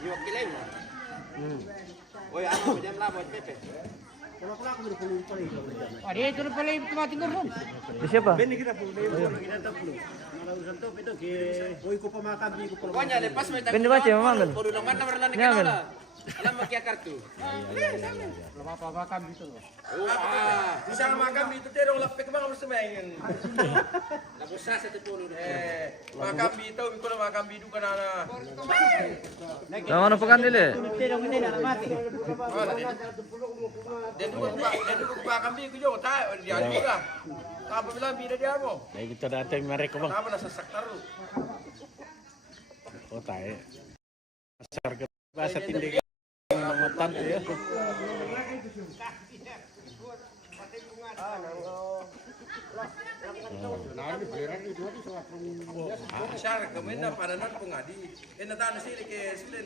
Yo kilay mo. Oy, ano ba dyan labot, Pepe? Ada itu pala yung tumating ko ron. Siapa? Pokoknya lepas mo Pwede ba siya mamangal? Puro lang man naman lang Ngayon. Alam mo kaya kartu. Mapapakam dito. Bisa makam itu terong lapik mga gusto mayin. Nabusa sa tupulo. Makam itu ko na makam bidu kanana. Tama na pakan nila eh. Terong hindi na mati. Dan ko pa kambi ko yo ta di ano ka. Apa bilang bida dia mo? Nah, kita datang mereka bang. Apa nasa saktaru? Oh tayo. Pasar ke bahasa tindikan namatan ya. Syar kami na pananan po nga di. Natano sila ke sila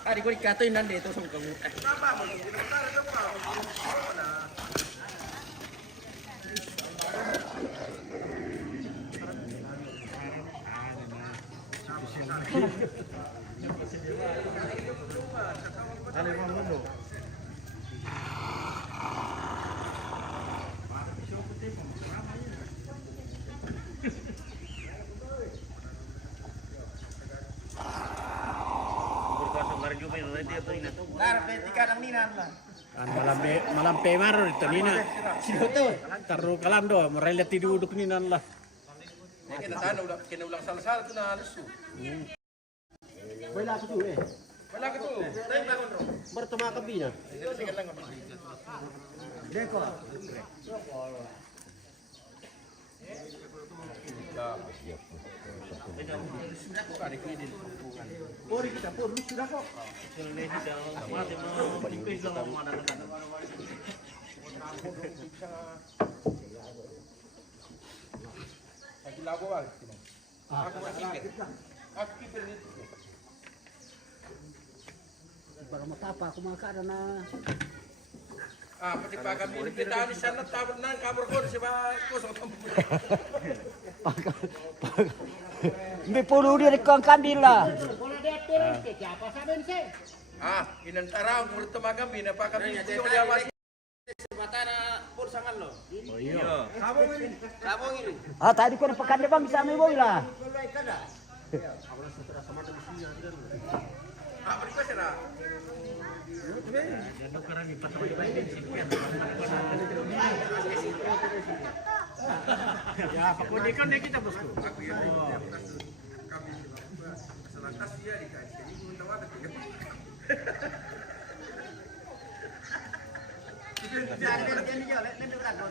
Ari ko dikatoy nan dito sa kamu. Malampe maro itu nina. Taruh kalando, mereka duduk ninan lah. Kita tahu kena ulang salah tu na lusu. Wala ko tu eh. Wala ka tu. Tayo ba kontrol? Bertema kabina. Sige lang. Deko. Pori kita pun lucu dah kok. Lagi lagu ah. Aku keeper ni. Para matapa ako makara na. Pati pa kami kita ni sana tabur nan kabur ko si ba ko sa tampo. Hindi puno dia kang kandila. Bola detir ke apa saben se? Inantara ang bertema kami na pa kami yung yawas. Sebatana pur sangal lo. Oh iya. Sabong ini. Tadi ko na pakande bang bisa may boy lah. Beri ko sila. Ya, kapuni kan kita bosku. Aku ya. Kami selantas dia dikasih. Jadi minta wadah tiga.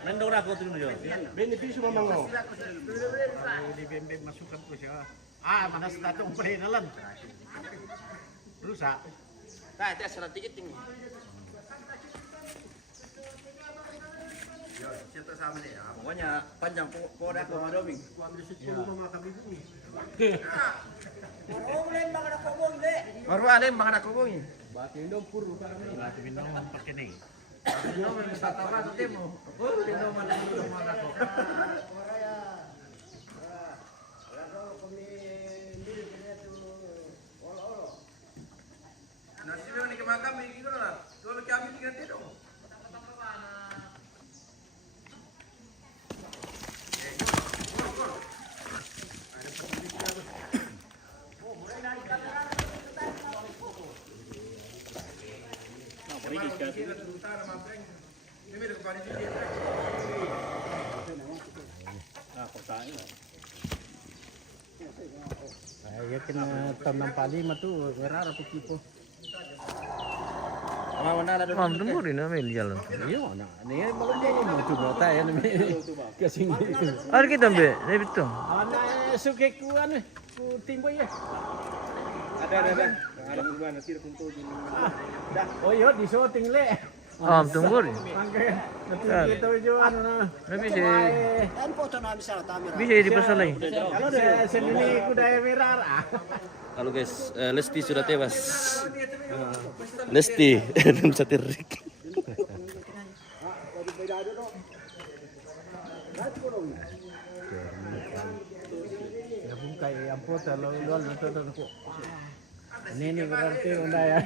Nandong aku tu nyo. Benepisyo mamang. Di bembe masukkan ko siya. Manas na itong pahinalan. Rusa. Tayo, salah dikit tinggi. Yo, cerita sama nih. Pokoknya panjang poda ko madoming. Ku ambil 10 mama kami bumi. Baru alem bang anak kubung ini. Bati ndong puro kami. Batu bintang pakai nih. Ano man sa tawa sa temo. Ano man ang ulong mga ko. Nasi memang ni kemakam ni gitu lah. Kalau kami tinggal tidur. sira di utara mabreng. Ini ada kepala di dia. Ya kena tahun 65 tuh ngerara tuh tipo. Mam tunggurin namin jalan. Iya, nah, ini malam dia mau coba tayo na ke sini. Ada kita be, ini betul. Ana suke ku ano, ku timbo ya. Ada. Alam gimana sih kumpul di. Oh iya, di shooting le. Mam tunggurin. Angke, nanti kita jo ano na. Tapi si Kan foto namin sa camera. bisa dipasalay. Kalau deh sendiri ku daya mirar. Halo guys, Lesti sudah tewas. Lesti dan satirik. Ya bungkai ampun kalau luar nonton kok. Ini berarti unda ya.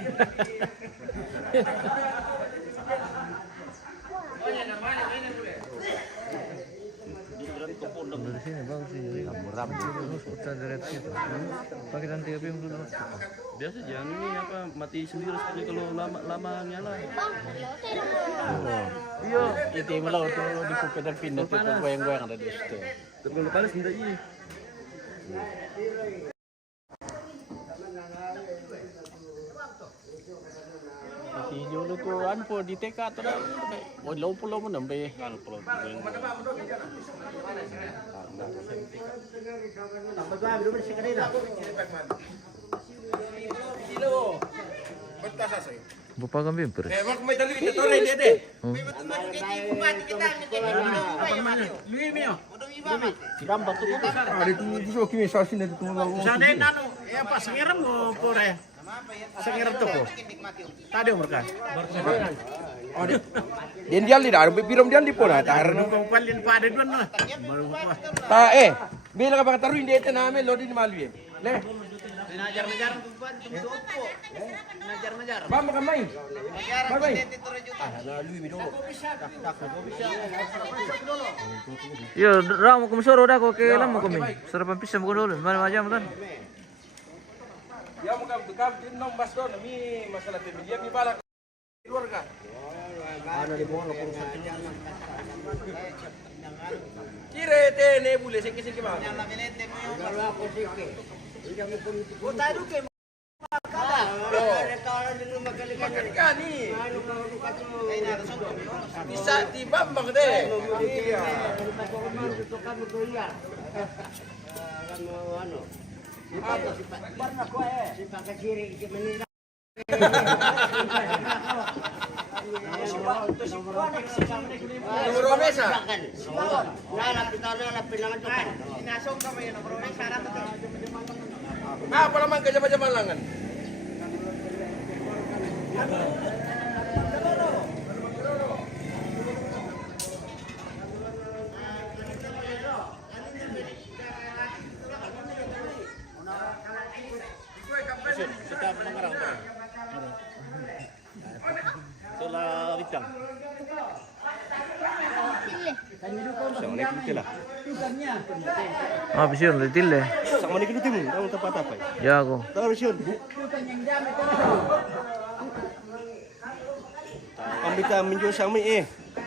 Dari sini bagus sih. Terus kita dari situ. Pakai nanti apa yang dulu? Biasa jangan ini apa mati sendiri sekali kalau lama nyala. Iya. Itu malah tuh di kupedan pindah tuh goyang-goyang ada di situ. Tapi kalau panas minta ini. Di dulu tuh anpo di TK tuh dah. Oh pulau pun nampai. Bupa kami ber. Mak may tali ito rin dia deh. Gambar tuh kan. Ada tu so kimi sasin na tumulong. Sana nano, ya pas ngiram mo pore. Sangiram tuh po. Tadi umur kan. Din dia lida, ada piram dia di pola tar. Kung palin pa ada dun na. Baru pa. Ta bila ka bang taruin dia namin lo din malwi. Le. Najar-najar kumpan tumtuot po. Najar-najar. Bam kamay. Bye. Yo, ram ko masoro da ko kailan mo kami. Sarapan pisa mo ko dulu. Mana aja mo tan. Ya mo kam din nong basto na mi masalah pemilihan mi bala keluarga. Kire te ne bule se kisi kima. Makan kani. Bisa dibambang deh. Iya. Nomor mesa. Apa naman kajama-jama langan? Sola bintang. Sama ni kita lah. Ah, bision litille. Sama ni kita timu. Tahu tempat apa? Ya ako. Tahu bision. Ambita minjo sama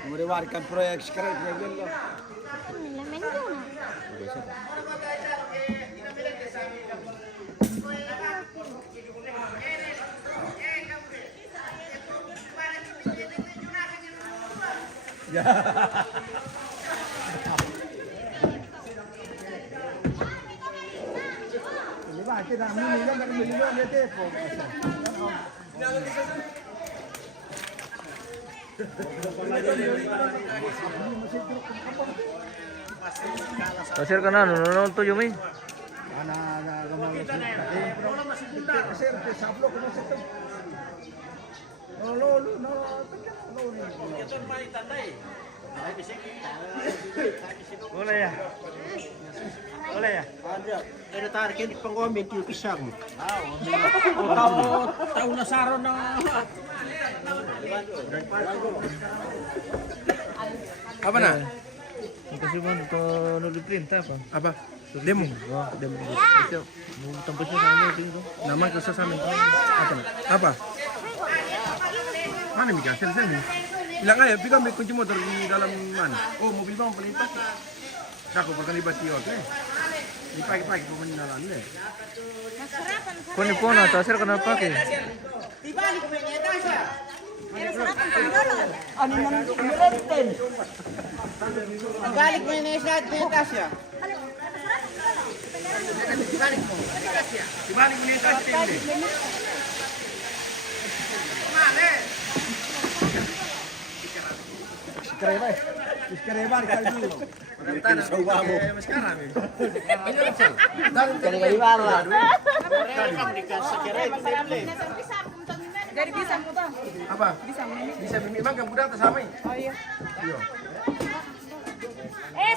Meriwarikan proyek sekarang dia lo. Pasir ka na, nunod to yung Boleh ya? Boleh ya? Ada tarikin di penggomen tuh pisang. Tahu nasaro na. Apa na? kasi man ito nuliprint apa? Apa? Demo. Demo. Ito, tampos na sa amin dito. Nama ko sa amin. Apa? Apa? Mana Mika? Sini. Bilang aja, Mika ambil kunci motor di dalam mana? Oh, mobil bang pelipat. Aku berkali bati oke. Dipakai pemenjalan deh. Kau ni pun atau saya kenapa ke? Ano nang nilenten? Balik mo yung isa at Tasya. Dibalik mo nih tas ini. Iskreban kali dulu. Sekarang. Kali kali bara. Dari bisa mo to. Apa? Bisa memang kamu datang sama ini. Oh iya. Iya.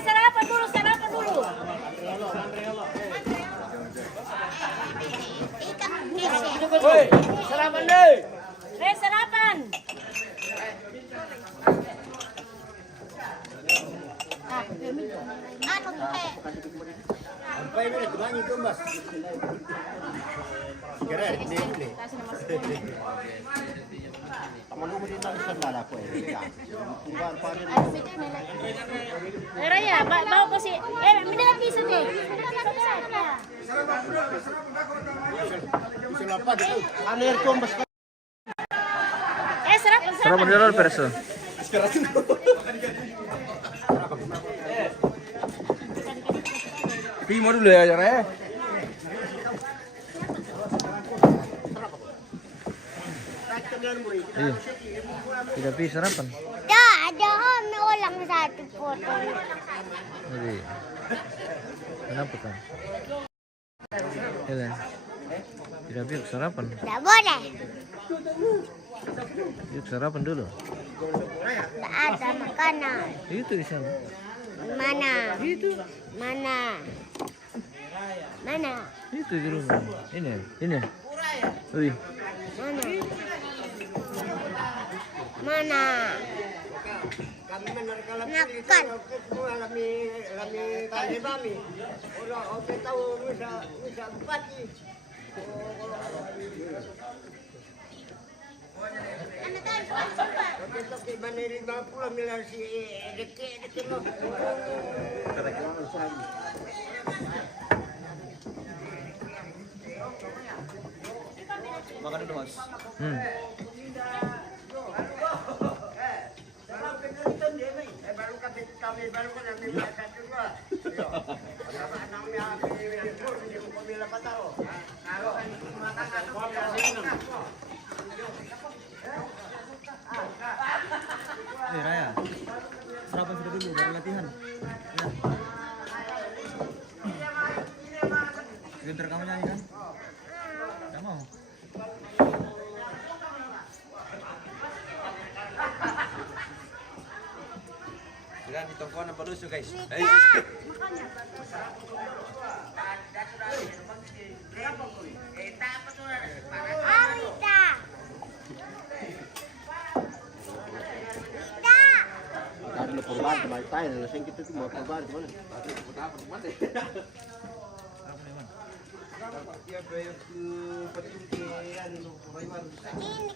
Sarapan dulu. Woi, sarapan deh. Sarapan. Sampai ini dibanyi tumbas. Kira ini. Kamu mau ditang sandal aku ya. Bukan panen. Raya, bawa ko si... Minala piso deh. Selapa itu alir tumbas. Sarapan. Sarapan dulu perso. Pimo dulu ya, Jare. Iya. Tidak bisa sarapan. Ada may ulang satu foto. Jadi, kenapa kan? Iya. Tidak bisa sarapan. Tidak boleh. Yuk sarapan dulu. Tak ada makanan. Itu di sana. Mana? Mana? Itu di rumah. Ini. Wih. Mana? Makan. Makan dulu mas. Raya, sarapan sudah dulu baru latihan. Sebentar kamu nyanyi kan? Tidak mau. Sudah di tongkon apa lusu guys? Arita. Tadi lo perubahan kemarin tayo, lasing kita tuh mau perubahan kemana? Ini